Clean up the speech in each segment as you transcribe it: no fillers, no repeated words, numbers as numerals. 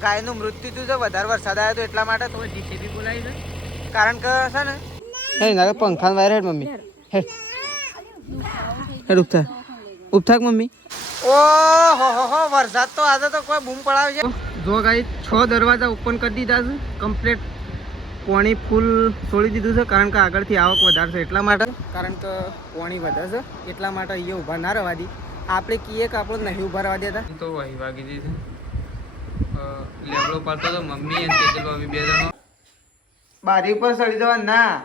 ગાયનું મૃત્યુ થયું છે વધારે વરસાદ આવ્યો તો એટલા માટે થોડી જીસીબી બોલાવી છે કારણ કે છે ને હે ના પંખા વાયર હેડ મમ્મી હેડ હેડ ઉપથાક મમ્મી ઓ હો વરસાદ તો આજે તો કોઈ બૂમ પડાવે છે જો ગાઈ 6 દરવાજા ઓપન કરી દીધા છે કમ્પ્લીટ પાણી ફૂલ છોડી દીધું છે કારણ કે આગળથી આવક વધારે છે એટલા માટે કારણ કે પાણી વધારે છે એટલા માટે અહીંયા ઊભા ના રહેવા દી આપણે કીએ કે આપણો નહીં ઊભા રહેવા દેતા તો વહી વાગી દીધી લેબડો પાડતો તો મમ્મી અને તેજલો અમે બે જણો બારી ઉપર ચડી જવા ના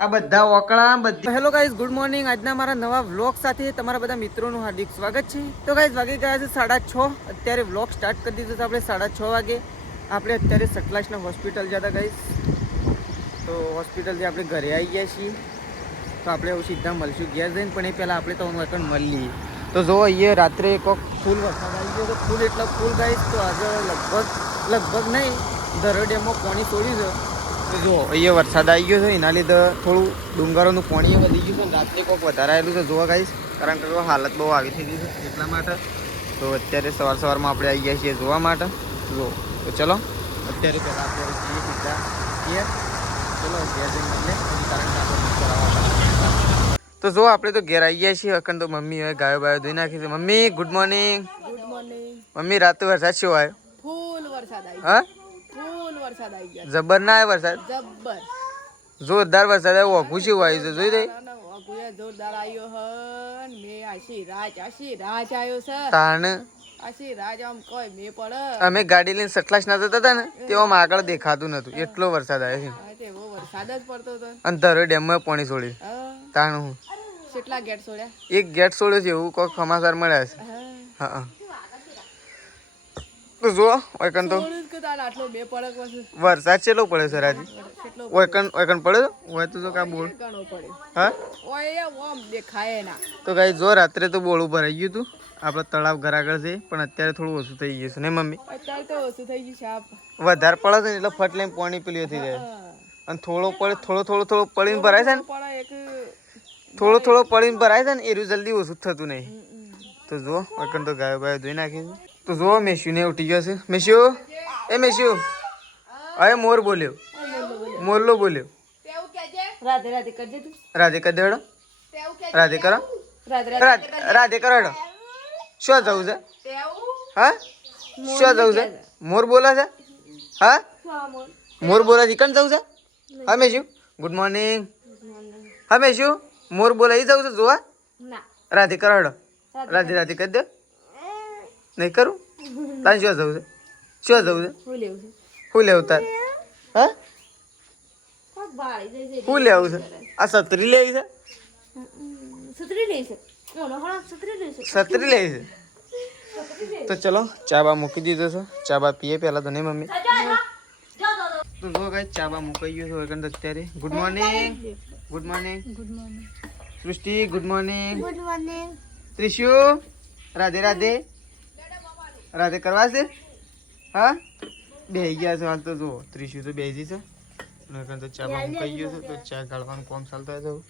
આ બધા ઓકળા બધી હેલો ગાઈઝ ગુડ મોર્નિંગ આજના મારા નવા વ્લોગ સાથે તમારા બધા મિત્રોનું હાર્દિક સ્વાગત છે તો ગાઈઝ વાગી ગયા છે 6:30 અત્યારે વ્લોગ સ્ટાર્ટ કરી દીધું છે આપણે 6:30 વાગે આપણે અત્યારે સટલાસના હોસ્પિટલ જતા ગાઈઝ તો હોસ્પિટલથી આપણે ઘરે આવી ગયા છીએ તો આપણે એવું સીધા મળશું ઘેર જઈને પણ એ પહેલાં આપણે તો વખત મળી લઈએ તો જો અહીંયા રાત્રે કોઈક ફૂલ વરસાદ આવી ગયો તો ફૂલ એટલે ફૂલ ગાઈઝ તો આજે લગભગ નહીં ધરો ડેમમાં પાણી છોડ્યું છે તો જો અહીંયા વરસાદ આવી ગયો છે એના લીધે થોડું ડુંગરોનું પાણી વધી ગયું છે રાત્રે કોઈક વધારે આવેલું છે જોવા ગાઈઝ કારણ કે હાલત બહુ આવી થઈ ગઈ છે એટલા માટે તો અત્યારે સવારમાં આપણે આવી ગયા છીએ જોવા માટે જો તો ચલો અત્યારે પહેલાં આપણે જઈએ સીધા ઘેર ચલો ઘેર જઈને મળીએ કારણ કે આપણે તો જો આપણે તો ઘેર આવી ગયા છીએ અખંડ તો મમ્મી હવે ગાયો બાયો ધોઈ નાખી છે મમ્મી ગુડ મોર્નિંગ મમ્મી રાતે વરસાદ શું આવ્યો ફૂલ વરસાદ આવી હા ફૂલ વરસાદ આવી ગયા જબર ના આવ્યો વરસાદ જબ્બર જોરદાર વરસાદ આવ્યો ઓઘું શું આવ્યું છે જોઈ દે જોરદાર આવ્યો હન મે આશી રાજ આવ્યો છે તાણ આશી રાજ આમ કોઈ મે પડે અમે ગાડી લઈને સટલાસ ના જતા હતા ને તેમાં આગળ દેખાતું નતું એટલો વરસાદ આવ્યો છે એવો વરસાદ જ પડતો હતો અને ધરો ડેમમાં પાણી છોડી તાણ હું કેટલા ગેટ છોડ્યા એક ગેટ છોડ્યો છે એવું કોઈ સમાચાર મળ્યા છે હા તો જો ઓયકન તો આટલો બે પડક વરસાદ કેટલો પડે છે રાજી ઓયકન પડે હોય તો કા બોલ હા ઓય ઓમ દેખાય ના તો ગાઈ જો રાત્રે તો બોળું ભરાઈ ગયું હતું આપણે તળાવ ઘર આગળ છે પણ અત્યારે થોડું ઓછું થઈ ગયું છે ને મમ્મી અત્યારે તો ઓછું થઈ ગયું સાપ વધારે પડે છે ને એટલે ફટ લઈને પાણી પીલી થઈ જાય અને થોડો પડીને ભરાય છે ને થોડો પડીને ભરાય છે ને એ જલ્દી ઓછું થતું નહીં તો જો ઓયકન તો ગાયો બાયો ધોઈ નાખી છે તો જો મેસ્યુ ને ઉઠી ગયો છે મેસ્યુ હવે મોર બોલ્યો મોરલો બોલ્યો રાધે કરજે તું રાધે કરી દેડો રાધે કરો રાધે કરો હેડો શું જવું છે હા શું જવું છે મોર બોલા છે હા મોર બોલા છે કન જવું છે હા મેસ્યુ ગુડ મોર્નિંગ હા મેસ્યુ મોર બોલા એ જવું છે જોવા રાધે કરો હેડો રાધે કરી દે નહીં કરું તારે શું જવું છે શું જવું છે શું લેવું તાર હા શું લેવું છે આ છત્રી લેવી છે છત્રી લેવી છે તો ચલો ચા બા મૂકી દીધો છે ચા બા પીએ પહેલા તો નહીં મમ્મી તો જો ગાઈ ચા બા મૂકાઈ ગયો છે અત્યારે ગુડ મોર્નિંગ સૃષ્ટિ ગુડ મોર્નિંગ ત્રિશુ રાધે કરવા છે હા બેસી ગયા છે હાલ તો જુઓ ત્રિશુ તો બેસી છે તો ચા બા મુકાઈ ગયો છે તો ચા ગાળવાનું કામ ચાલતો હોય તો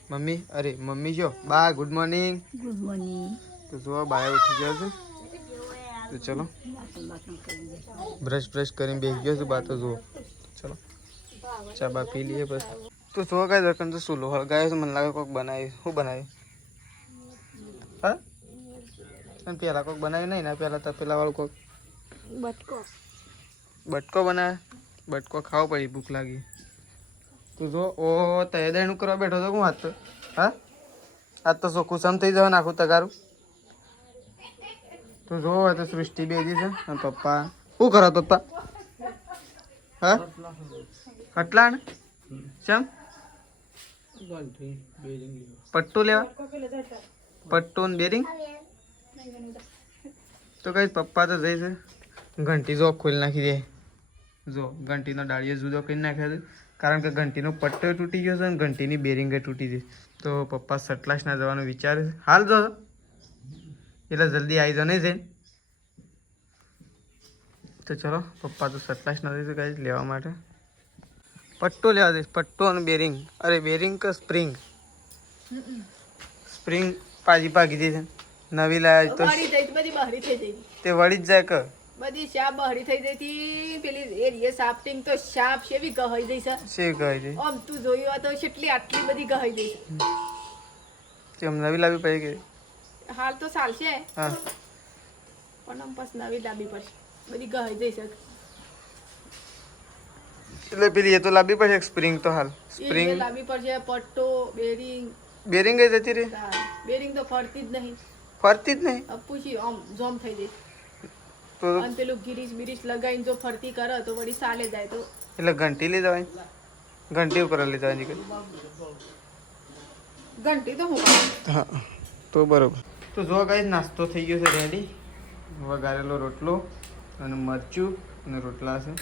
મમ્મી જો બા ગુડ મોર્નિંગ તો જો બાય ઉઠી ગયા છે તો ચલો બ્રશ કરીને બેસી ગયો છે બા તો જુઓ ચલો ચા બા પી લઈએ બસ તો જો કઈ દર્શન તો સુલો હળગાયો છે મને લાગે કોઈક બનાવ્યું શું બનાવ્યું હા પેલા કોઈક બનાવ્યું નહીં ને પેલા તો પેલા વાળું કોઈક બટકો બનાવે બટકો ખાવો પડી ભૂખ લાગી તું જો ઓ તૈયારી કરવા બેઠો તો હું હાથ તો હા આજ તો ચોખ્ખું સમ થઈ જવા નાખું તગારું તું જો તો સૃષ્ટિ બેજી છે અને પપ્પા શું કરો પપ્પા હા કટલાણ ચમ પટ્ટો લેવા પટ્ટો ને બેરિંગ તો કઈ પપ્પા તો જઈ છે ઘંટી જો ખોલી નાખી દે જો ઘંટીનો ડાળીઓ જુદો કરી નાખ્યો છે કારણ કે ઘંટીનો પટ્ટો તૂટી ગયો છે અને ઘંટીની બેરિંગ તૂટી ગઈ તો પપ્પા સટલાસ ના જવાનો વિચાર છે હાલ જો એટલે જલ્દી આવી જાઓ નહીં જઈને તો ચલો પપ્પા તો સટલાસ ના જઈશું કાંઈ લેવા માટે પટ્ટો લેવા દઈશ પટ્ટો અને બેરિંગ બેરિંગ કે સ્પ્રિંગ પાજી ભાગી દે છે નવી લાયા તો બહારી જઈ બધી બહારી થઈ જઈ તે વળી જ જાય કે બધી શાપ બહારી થઈ જઈ હતી પેલી એ સાફટિંગ તો શાપ શેવી ગહાઈ જઈ છે શી કહે છે આમ તું જોયું હોય તો કેટલી આટલી બધી ગહાઈ જઈ છે કેમ નવી લાવી પડી ગઈ હાલ તો ચાલશે હા પણ આમ પાસ નવી લાવવી પડશે બધી ગહાઈ જઈ છે એટલે પેલી એ તો લાવવી પડશે સ્પ્રિંગ તો હાલ એ સ્પ્રિંગ લાવવી પડશે પટ્ટો બેરિંગ બેરિંગ જ જતી રે બેરિંગ તો ફરતી જ નહીં ફરતી જ નહીં પૂછી આમ જોમ થઈ જઈ તો અને પેલું ગિરીશ બિરીશ લગાવીને જો ફરતી કરે તો વળી ચાલે જાય તો એટલે ઘંટી લઈ જવાય ઘંટી ઉપર લઈ જવાની કે ઘંટી તો હું કરું? હા તો બરોબર તો જો ગાઈસ નાસ્તો થઈ ગયો છે રેડી વઘારેલો રોટલો અને મરચું અને રોટલા છે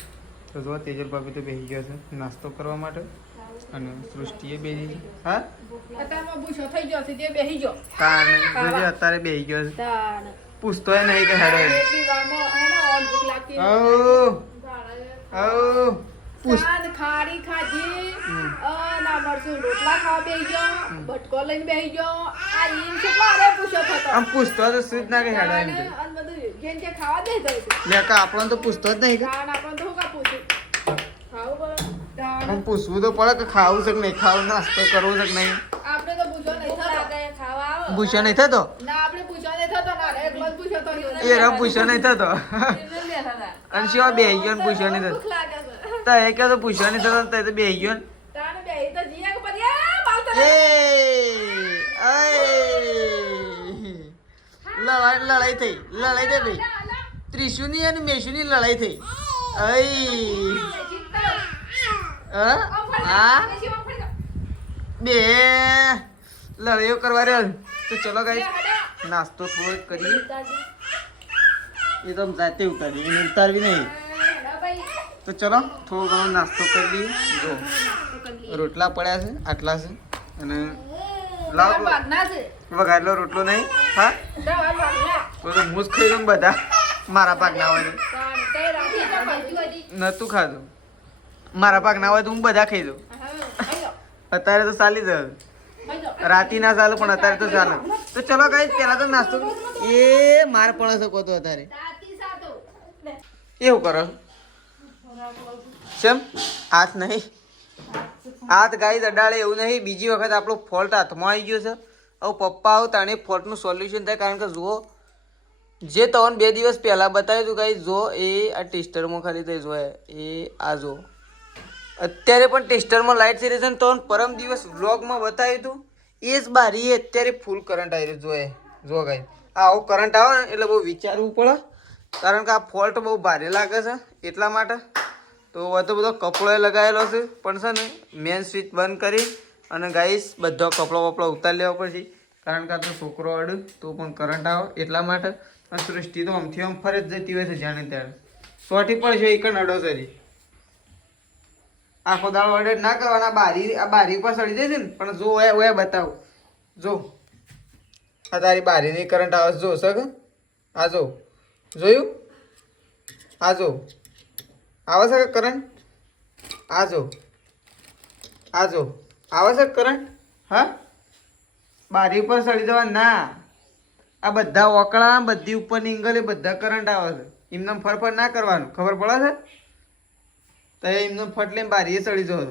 તો જો તેજલ ભાભી તો બેસી ગયો છે નાસ્તો કરવા માટે અને સૃષ્ટિએ બેસી છે હા અત્યારમાં ભૂસો થઈ ગયો છે તે બેહી ગયો કારણ અત્યારે બેસી ગયો છે તાણ પૂછતોય નહીં કે હેડો એટલી વારમાં હે ને ઓન ભૂખ લાગતી પૂછ સાદ ખારી ખાધી ના મરચું રોટલા ખાવા બેહી ગયો બટકો લઈને બેહી ગયો આ ઈન છે મારે પૂછો થતો આમ પૂછતો તો શું જ ના કે હેડો એમ કે અને બધું જેન જે ખાવા દે તો લે કા આપણને તો પૂછતો જ નહીં કે તાણ આપણને તો હું કા પૂછું ખાવું પડે તાણ આમ પૂછવું તો પડે કે ખાવું છે કે નહીં ખાવું નાસ્તો કરવો છે કે નહીં આપણે તો પૂછો નહીં થતો ખાવા આવો પૂછ્યો નહીં થતો ના આપણે પૂછો નહીં થતો ના એકલો જ પૂછો તો એ રા પૂછ્યો નહીં થતો અને શું બે ગયો ને પૂછ્યો નહીં થતો ભૂખ લાગે છે તો એ કહે તો પૂછ્યો નહીં થતો તો બે ગયો ને તાણ બેહી તો જીયા કે પછી બાવતર લડાઈ થઈ ભાઈ ત્રિશુની અને મેશુની લડાઈ થઈ હા બે લડાઈઓ કરવા રહ્યો તો ચલો ગાઈ નાસ્તો થોડો કરીએ એ તો જાતે ઉતારી એને ઉતારવી નહીં તો ચલો થોડો ઘણો નાસ્તો કરી લઈએ જો રોટલા પડ્યા છે આટલા છે અને લાવ વઘારેલો રોટલો નહીં હા તો હું જ ખાઈ લઉં બધા મારા પાક ના હોય નતું ખાધું મારા પાક ના હોય તો હું બધા ખાઈ દઉં અત્યારે તો ચાલી જાય રાતી ના ચાલે પણ અત્યારે તો ચાલે તો ચલો કઈ પેલા તો નાસ્તો એ માર પડે શકો તો અત્યારે એવું કરો કેમ હાથ નહીં હાથ ગાઈ અડાડે એવું નહીં બીજી વખત આપણો ફોલ્ટ હાથમાં આવી ગયો છે હવે પપ્પા આવ તાણે ફોલ્ટનું સોલ્યુશન થાય કારણ કે જુઓ જે તમને 2 દિવસ પહેલાં બતાવ્યું હતું ગાઈ જો એ આ ટેસ્ટરમાં ખાલી થઈ જોયા એ આ જો અત્યારે પણ ટેસ્ટરમાં લાઇટ થઈ રહી છે ને તો પરમ દિવસ વ્લોગમાં બતાવ્યું હતું એ જ બારી અત્યારે ફૂલ કરંટ આવી રહ્યો જોઈએ જો ગાઈ આવો કરંટ આવે ને એટલે બહુ વિચારવું પડે કારણ કે આ ફોલ્ટ બહુ ભારે લાગે છે એટલા માટે તો વધુ બધો કપડો લગાવેલો છે પણ છે ને મેન સ્વિચ બંધ કરી અને ગાઈસ બધો કપડો વપડો ઉતારી લેવો પડશે કારણ કે આ તો છોકરો અડું તો પણ કરંટ આવે એટલા માટે અને સૃષ્ટિ તો આમથી આમ ફરે જ જતી હોય છે જાણે ત્યારે સોટી પડશે એક અડો સરી આખો દાળ વડે ના કરવાના આ બારી પર સડી જાય છે ને પણ જો ઓયા બતાવું જો આ તારી બારીની કરંટ આવે જો સગ આ જો જોયું આ જો આવે છે કે કરંટ આ જો આવે છે કરંટ હા બારી ઉપર સડી જવા ના આ બધા ઓકળા બધી ઉપરની એંગલે બધા કરંટ આવે છે એમને ફરફર ના કરવાનું ખબર પડે છે તો એમને ફટ લઈને બારીએ સડી જવો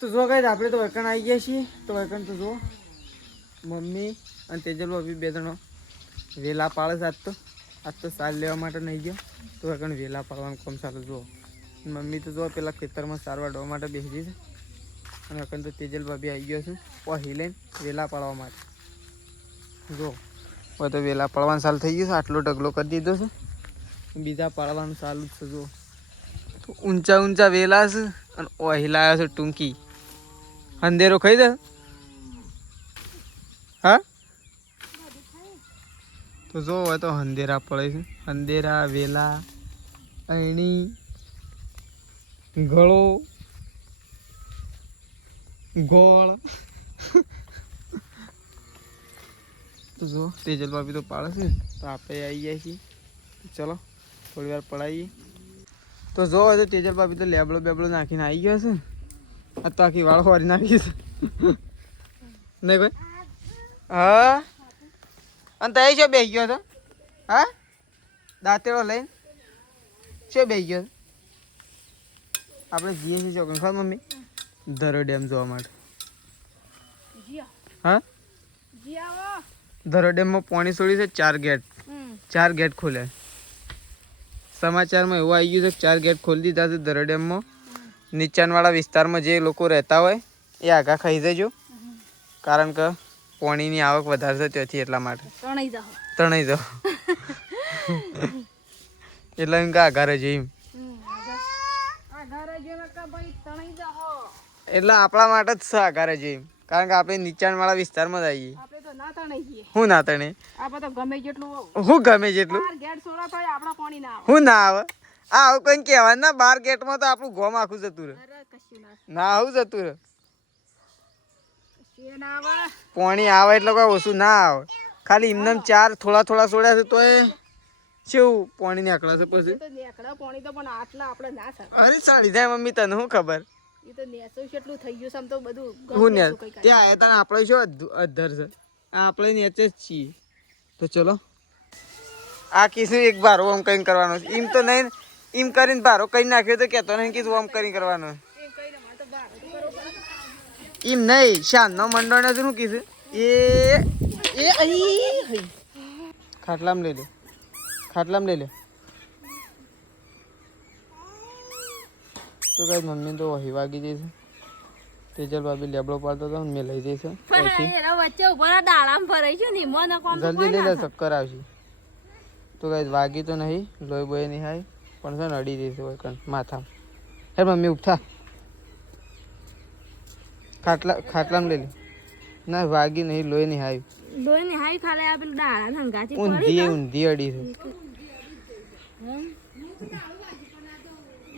તો જો કઈ આપણે તો વૈકણ આવી ગયા છીએ તો વૈકણ તો જો મમ્મી અને તેજલ ભાભી 2 જણો વેલા પાળે છે આજ તો સાર લેવા માટે નહીં ગયો તો વૈકણ વેલા પાડવાનું કામ ચાલુ જુઓ મમ્મી તો જો પેલા ખેતરમાં સાર વાળવા માટે બેસી છે અને વૈકણ તો તેજલ ભાભી આવી ગયો છે પહી લઈને વેલા પાડવા માટે જો તો વેલા પાડવાનું ચાલુ થઈ ગયું છે આટલો ઢગલો કરી દીધો છે બીજા પાડવાનું ચાલુ જ છે જો ઊંચા વેલા છે અને ઓહિલા આવ્યો છે ટૂંકી અંધેરો ખાઈ દે હા તો જો હોય તો અંધેરા પડે છે અંધેરા વેલા અણી ગળો ગોળ તો જો તેજલ ભાભી તો પાડે છે તો આપણે આવી જાય છીએ ચલો થોડી વાર પડાવીએ તો જો તો તેજલ ભાભી તો લેબડો નાખીને આવી ગયો છે આ તો આખી વાળો વાળી નાખી છે નહીં કોઈ હા અને તય છે બેસી ગયો છો હા દાંતેડો લઈને છે બેસી ગયો આપણે જઈએ છીએ ચોકન ખબર મમ્મી ધરો ડેમ જોવા માટે હા ધરો ડેમમાં પાણી છોડી છે 4 ગેટ 4 ગેટ ખોલે સમાચારમાં એવું આવી ગયું છે 4 ગેટ ખોલી દીધા છે ધરો ડેમમાં નીચાણવાળા વિસ્તારમાં જે લોકો રહેતા હોય એ આગા ખાઈ જજો કારણ કે પાણીની આવક વધારે છે ત્યાંથી એટલા માટે તણાઈ જાઓ એટલે એમ કે આઘારે જઈ એટલે આપણા માટે જ છે આઘારે જઈ કારણ કે આપણે નીચાણવાળા વિસ્તારમાં જ આવીએ હું ના તણે હું ગમે જેટલું હું ના આવે આ આવું કઈ કહેવાય ના 12 ગેટમાં તો આપણું ગોમ આખું જતું રહે ના આવું જતું રહે પાણી આવે એટલે કોઈ ઓછું ના આવે ખાલી એમને 4 થોડા થોડા છોડ્યા છે તો એ કેવું પાણી નીકળે છે પછી અરે સાડી જાય મમ્મી તને શું ખબર હું ને ત્યાં આવ્યા તા આપણે શું અધર છે આપણે નેચે જ છીએ તો ચલો આ કીધું એક બારો આમ કઈ કરવાનો એમ તો નહીં એમ કરીને બારો કઈ નાખ્યો તો કેતો નહીં કીધું આમ કરી કરવાનો એમ નહીં શાનનો મંડળ ને શું કીધું એ ખાટલામાં લઈ લે ખાટલામાં લઈ લે તો કઈ મમ્મી તો વહી વાગી જઈશે તેજલ ભાભી લેબડો પાડતો હતો મેં લઈ જઈશે જલ્દી લઈ લે ચક્કર આવશે તો કઈ વાગી તો નહીં લોહી બોય નહીં હાય પણ છે ને અડી જઈશે માથામાં હે મમ્મી ઉઠા ખાટલામાં લઈ લે ના વાગી નહીં લોહી નહીં હાય ઊંધી અડી છે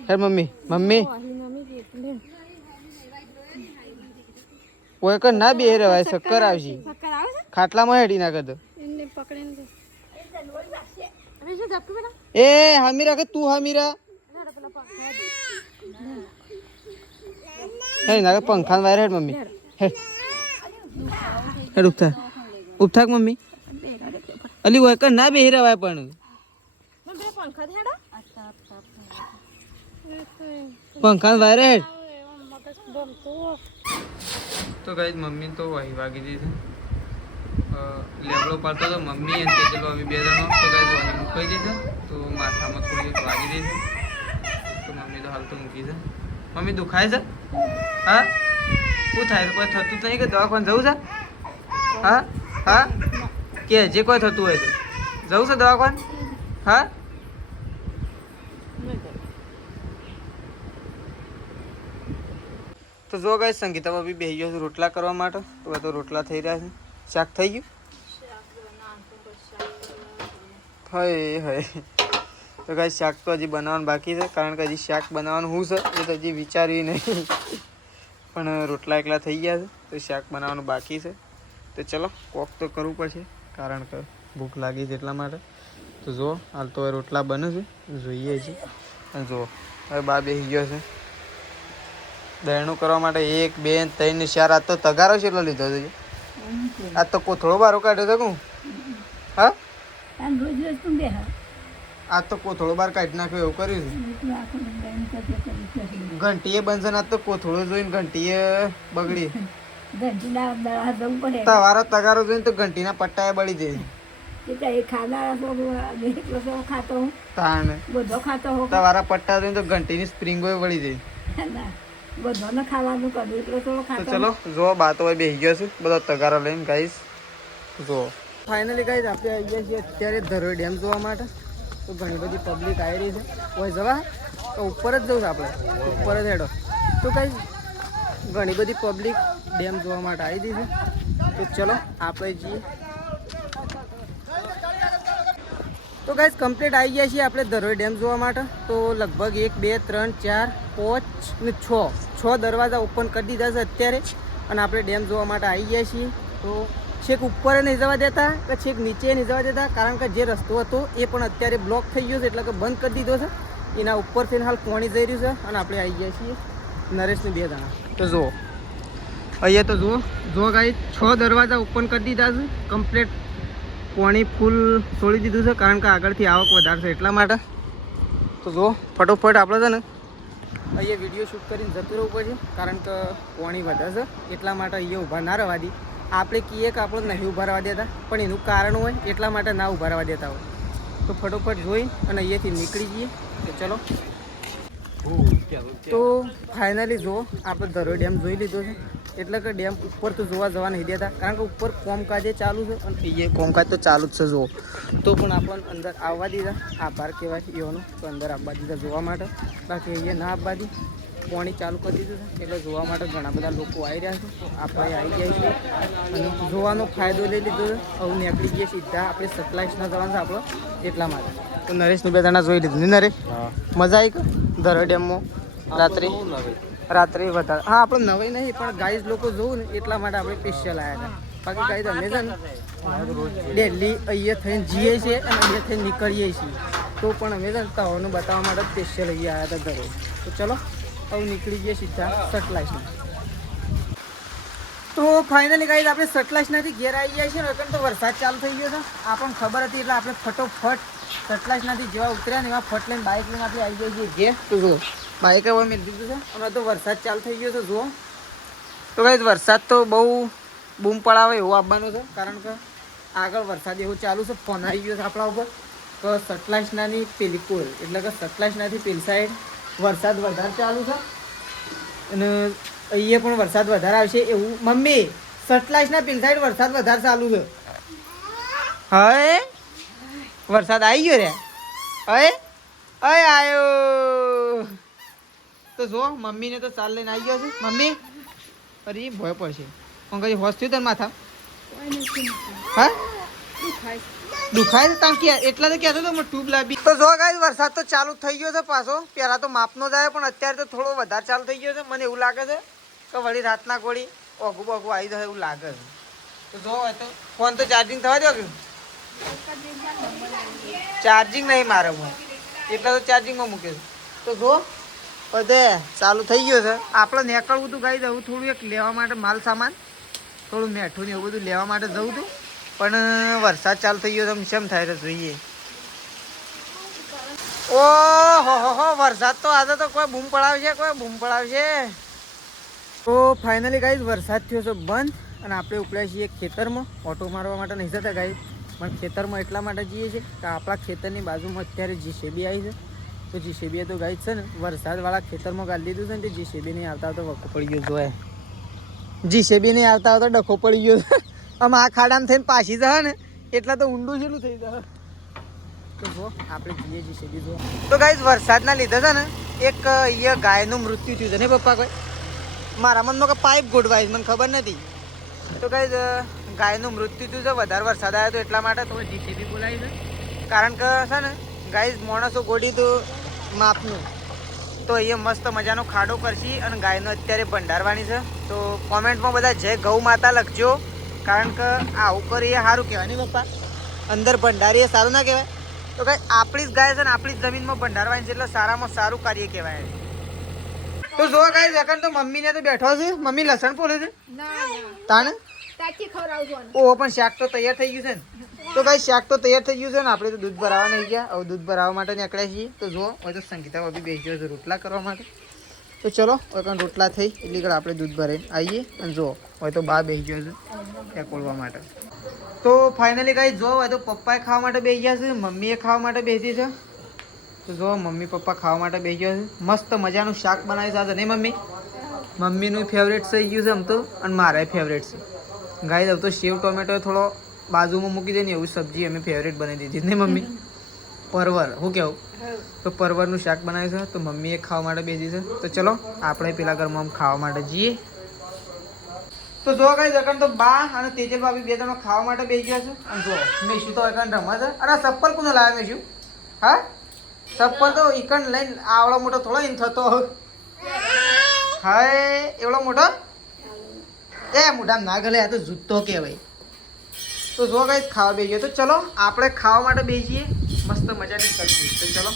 હે મમ્મી મમ્મી કોઈ કર ના બે રહેવાય ચક્કર આવશે ખાટલામાં હેડી ના કરતો એ હમીરા કે તું હમીરા હે ના પંખા વાયર હેડ મમ્મી હેડ ઉપથાક મમ્મી અલી કોઈ કર ના બે રહેવાય પણ પંખા વાયર હેડ તો કઈ મમ્મી તો વહી વાગી દીધી લેબડો પાડતો તો મમ્મી અને તેજલો અમે 2 જણો તો કઈ વહી મૂકાઈ દીધા તો માથામાં થોડી વાગી દીધી તો મમ્મી તો હાલ તો મૂકી છે મમ્મી દુખાય છે હા શું થાય કોઈ થતું જ નહીં કે દવાખાને જવું છે હા હા કે જે કોઈ થતું હોય તો જવું છે દવાખાને હા તો જો ગાઈસ સંગીતા ભાભી બેસી ગયો છે રોટલા કરવા માટે તો તો રોટલા થઈ રહ્યા છે શાક થઈ ગયું હય હય તો ગાઈસ શાક તો હજી બનાવવાનું બાકી છે કારણ કે હજી શાક બનાવવાનું શું છે એ તો હજી વિચાર્યું નહીં પણ રોટલા એકલા થઈ ગયા છે તો શાક બનાવવાનું બાકી છે તો ચલો કોક તો કરવું પડશે કારણ કે ભૂખ લાગી છે એટલા માટે તો જો હાલ તો રોટલા બને છે જોઈએ છે અને જો હવે બા બેસી ગયો છે દહેણું કરવા માટે 1 2 3 4 આ તો તગારો છે એટલો લીધો છે આ તો કોથળો બારો કાઢ્યો છે હું હા આ તો કોથળો બાર કાઢી નાખ્યો એવું કર્યું છે ઘંટીએ બનશે ને આ તો કોથળો જોઈને ઘંટીએ બગડી તમારો તગારો જોઈને તો ઘંટીના પટ્ટાએ બળી જાય તમારા પટ્ટા જોઈને તો ઘંટીની સ્પ્રિંગો વળી જાય બધાને ખાવાનું કર્યું એટલે થોડો તો ચલો જો બાતો હોય બેસી ગયો છે બધો તગારો લઈને ગાઈસ જો ફાઇનલી ગાઈસ આપણે આવી ગયા છીએ અત્યારે ધરોઈ ડેમ જોવા માટે તો ઘણી બધી પબ્લિક આવી રહી છે કોઈ જવા તો ઉપર જ જવું આપણે ઉપર જ હેડો તો ગાઈસ ઘણી બધી પબ્લિક ડેમ જોવા માટે આવી રહી છે તો ચલો આપણે જઈએ તો ગાઈસ કમ્પ્લીટ આવી ગયા છીએ આપણે ધરોઈ ડેમ જોવા માટે તો લગભગ 1 2 3 4 5 ને 6 દરવાજા ઓપન કરી દીધા છે અત્યારે અને આપણે ડેમ જોવા માટે આવી ગયા છીએ તો છેક ઉપર નહીં જવા દેતા કે છેક નીચે નહીં જવા દેતા કારણ કે જે રસ્તો હતો એ પણ અત્યારે બ્લોક થઈ ગયો છે એટલે કે બંધ કરી દીધો છે એના ઉપરથી હાલ પાણી જઈ રહ્યું છે અને આપણે આવી ગયા છીએ નરેશને 2 જણા તો જુઓ અહીંયા તો જો ગાઈસ 6 દરવાજા ઓપન કરી દીધા છે કમ્પ્લીટ. પાણી ફૂલ છોડી દીધું છે કારણ કે આગળથી આવક વધારે છે એટલા માટે. તો જો ફટોફટ આપણે છે ને અહીંયા વિડીયો શૂટ કરીને જતું રહેવું પડશે કારણ કે પાણી વધારે છે એટલા માટે અહીંયા ઊભા ના રહેવા દે. આપણે કહીએ કે આપણે નહીં ઊભા રહેવા દેતા પણ એનું કારણ હોય એટલા માટે ના ઊભા રહેવા દેતા હોય. તો ફટોફટ જોઈ અને અહીંયાથી નીકળી જઈએ. તો ચલો. તો ફાઇનલી જો આપણે ધરોઈ ડેમ જોઈ લીધો છે. એટલે કે ડેમ ઉપર તો જોવા જવા નહીં દેતા કારણ કે ઉપર કોમકાજે ચાલુ છે અને એ કોમકાજ તો ચાલુ જ છે જુઓ. તો પણ આપણને અંદર આવવા દીધા. આભાર કહેવાય એવાનો તો અંદર આવવા દીધા જોવા માટે. બાકી અહીંયા ના આવવા દી. પાણી ચાલુ કરી દીધું છે એટલે જોવા માટે ઘણા બધા લોકો આવી રહ્યા છે. તો આપણે આવી જાય છે અને જોવાનો ફાયદો લઈ લીધો છે. હવે નીકળી જઈએ સીધા આપણે સતલાઈસના જવાનું છે આપણો એટલા માટે. તો નરેશની બે જણા જોઈ લીધું ને નરેશ? મજા આવી કે ધરોઈ ડેમમાં રાત્રે વધારે? હા આપણે નવાઈ નહીં પણ ગાઈઝ લોકો જોવું ને એટલા માટે આપણે સ્પેશિયલ આવ્યા હતા. બાકી ગાઈઝ અમે છે ને ડેલી અહીંયા થઈને જઈએ છીએ અને અહીંયા થઈને નીકળીએ છીએ. તો પણ અમે છે ને તવાનું બતાવવા માટે સ્પેશિયલ અહીંયા આવ્યા હતા ધરોઈ. તો ચલો હવે નીકળી જઈએ સીધા સતલાઈસમાં. તો ફાઇનલી ગાઈઝ આપણે સતલાઈસનાથી ઘેર આવી જાય છે ને તો વરસાદ ચાલુ થઈ ગયો છે. આપણને ખબર હતી એટલે આપણે ફટોફટ સતલાઈસનાથી જેવા ઉતર્યા ને એવા ફટ લઈને બાઇક લઈને આપણે આવી જઈએ ઘેર. તો જુઓ બાઇક હવે મેં દીધું છે. હમણાં તો વરસાદ ચાલુ થઈ ગયો છે જુઓ. તો ગાઈઝ વરસાદ તો બહુ બૂમ પડાવે એવું આવવાનું છે કારણ કે આગળ વરસાદ એવું ચાલુ છે. ફોન આવી ગયો છે આપણા ઉપર તો સતલાઈસનાની પેલી કોલ એટલે કે સતલાઈસનાથી પેલી સાઈડ વરસાદ વધારે ચાલુ છે અને અહીંયા પણ વરસાદ વધારે આવશે એવું. મમ્મી સતલાઈસના પેલી સાઈડ વરસાદ વધારે ચાલુ છે. હવે વરસાદ આવી ગયો રે. હવે આવ્યો. તો જો મમ્મીને તો ચાલ લઈને આવી ગયો છે. મમ્મી અરે ભય પડશે પણ કઈ હોશ થયું તને માથા? હા દુખાય છે તાન કે એટલા તો કહેતો તો ટ્યુબ લાવી. તો જો ગાઈસ વરસાદ તો ચાલુ થઈ ગયો છે પાછો. પહેલાં તો માપનો જ આવ્યો પણ અત્યારે તો થોડો વધારે ચાલુ થઈ ગયો છે. મને એવું લાગે છે કે વળી રાતના ગોળી ઓઘું બઘું આવી જાય એવું લાગે છે. તો જો તો ફોન તો ચાર્જિંગ થવા દો કે ચાર્જિંગ નહીં મારે હું એટલા તો ચાર્જિંગમાં મૂકે છે. તો જો બધે ચાલુ થઈ ગયો છે. આપણે નીકળવું હતું ગાઈ જવું થોડું એક લેવા માટે માલ સામાન થોડું મેઠું ને એવું બધું લેવા માટે જવું હતું પણ વરસાદ ચાલુ થઈ ગયો તો શેમ થાય તો જોઈએ. ઓહો વરસાદ તો આજે તો કોઈ બૂમ પડાવશે. તો ફાઇનલી ગાઈઝ વરસાદ થયો છે બંધ અને આપણે ઉપડ્યા છીએ ખેતરમાં. ઓટો મારવા માટે નહીં જતા ગાઈઝ પણ ખેતરમાં એટલા માટે જઈએ છીએ કે આપણા ખેતરની બાજુમાં અત્યારે જીસીબી આવી છે. તો જીસીબીએ તો ગાઈઝ છે ને વરસાદવાળા ખેતરમાં ગાળી દીધું છે ને તે જીસીબી નહીં આવતા તો વખો પડી ગયો જોએ. જીસીબી નહીં આવતા તો ડખો પડી ગયો. આમ આ ખાડામાં થઈને પાછી જશે ને એટલા તો ઊંડું છેલું થઈ જશે. તો જો આપણે જઈએ જીસીબી જો. તો ગાઈઝ વરસાદના લીધે છે ને એક અહીંયા ગાયનું મૃત્યુ થયું છે ને પપ્પા કોઈ મારા મનમાં કે પાઇપ ગોઠવાય મને ખબર નથી. તો ગાઈઝ ગાયનું મૃત્યુ થયું છે વધારે વરસાદ આવ્યો તો એટલા માટે તો જીસીબી બોલાવી છે કારણ કે છે ને ગાઈઝ માણસો ગોડી તો માપનું તો અહીંયા મસ્ત મજાનો ખાડો કરશી અને ગાયનો અત્યારે ભંડારવાની છે. તો કોમેન્ટમાં બધા જય ગૌ માતા લખજો કારણ કે આવું કરીએ સારું કહેવાય ને પપ્પા. અંદર ભંડારીએ સારું ના કહેવાય. તો ગાય આપણી જ ગાય છે ને આપણી જ જમીનમાં ભંડારવાની છે એટલે સારામાં સારું કાર્ય કહેવાય. તો જો ગાય સેકન્ડ તો મમ્મીને તો બેઠો છે. મમ્મી લસણ પોલે છે તાને ઓહો પણ શાક તો તૈયાર થઈ ગયું છે ને. તો ગાય શાક તો તૈયાર થઈ ગયું છે ને આપણે તો દૂધ ભરાવા નહીં ગયા. હવે દૂધ ભરાવા માટે નીકળ્યા છીએ. તો જો હવે તો સંગીતા ભાભી બેસી ગયો છે રોટલા કરવા માટે. તો ચલો હવે કાંઈ રોટલા થઈ એટલી ઘડી આપણે દૂધ ભરાઈને આવીએ અને જો હવે તો બા બેસી ગયો છે ત્યાં કોળવા માટે. તો ફાઇનલી ગાય જો હવે તો પપ્પાએ ખાવા માટે બેસી ગયા છે મમ્મીએ ખાવા માટે બેસી છે. તો જો મમ્મી પપ્પા ખાવા માટે બેસી ગયા છે. મસ્ત મજાનું શાક બનાવી સાથે નહીં મમ્મી? મમ્મીનું ફેવરેટ થઈ ગયું છે આમ તો અને મારા ફેવરેટ છે. ગાય હવે તો સેવ ટોમેટો થોડો બાજુમાં મૂકી દે ને એવું સબ્જી અમે ફેવરેટ બનાવી દીધી ને મમ્મી. પરવર શું કહેવું? તો પરવરનું શાક બનાવ્યું છે તો મમ્મીએ ખાવા માટે બેસી છે. તો ચલો આપણે પેલા ઘરમાં ખાવા માટે જઈએ. તો જો ગાઈસ અકન તો બા અને તેજલ ભાભી બે જણો ખાવા માટે બેસી ગયા છે અને જો મેશું તો અકન રમવા છે. અને ચપ્પલ કોને લાવ્યા મેશું? હા ચપ્પલ તો ઇકન લઈને આવડો મોટો થોડો ઇન થતો હાય એવડો મોટો એ મોઢા ના ગલે આ તો જૂતો કહેવાય. તો જો ગાઈસ ખાવા બેસીએ તો ચલો આપણે ખાવા માટે બેસીએ મસ્ત મજાની સબ્જી. તો ચલો